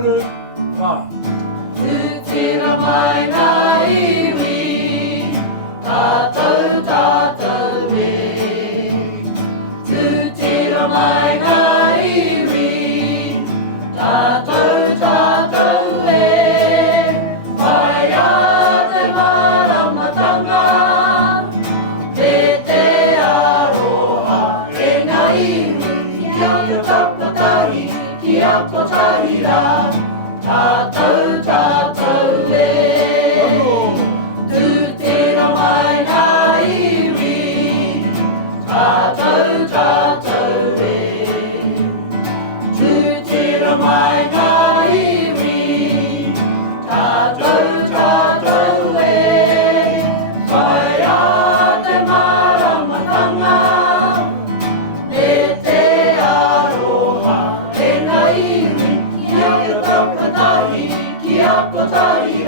uru ma Tu tira mai ngā iwi, tātou tātou e. Tu tira mai ngā iwi, tātou tātou e. Mai a te maramatanga, te aroha e ngā iwi, ki a te tapatahi, ki a potahi rā. Tātou tātou e, tu tira mai ngā iwi, tātou tātou e. Tu tira mai ngā iwi, tātou tātou e. Whai a te maramatanga, e te aroha e ngā iwi, ki a te tapatahi, ki a potahi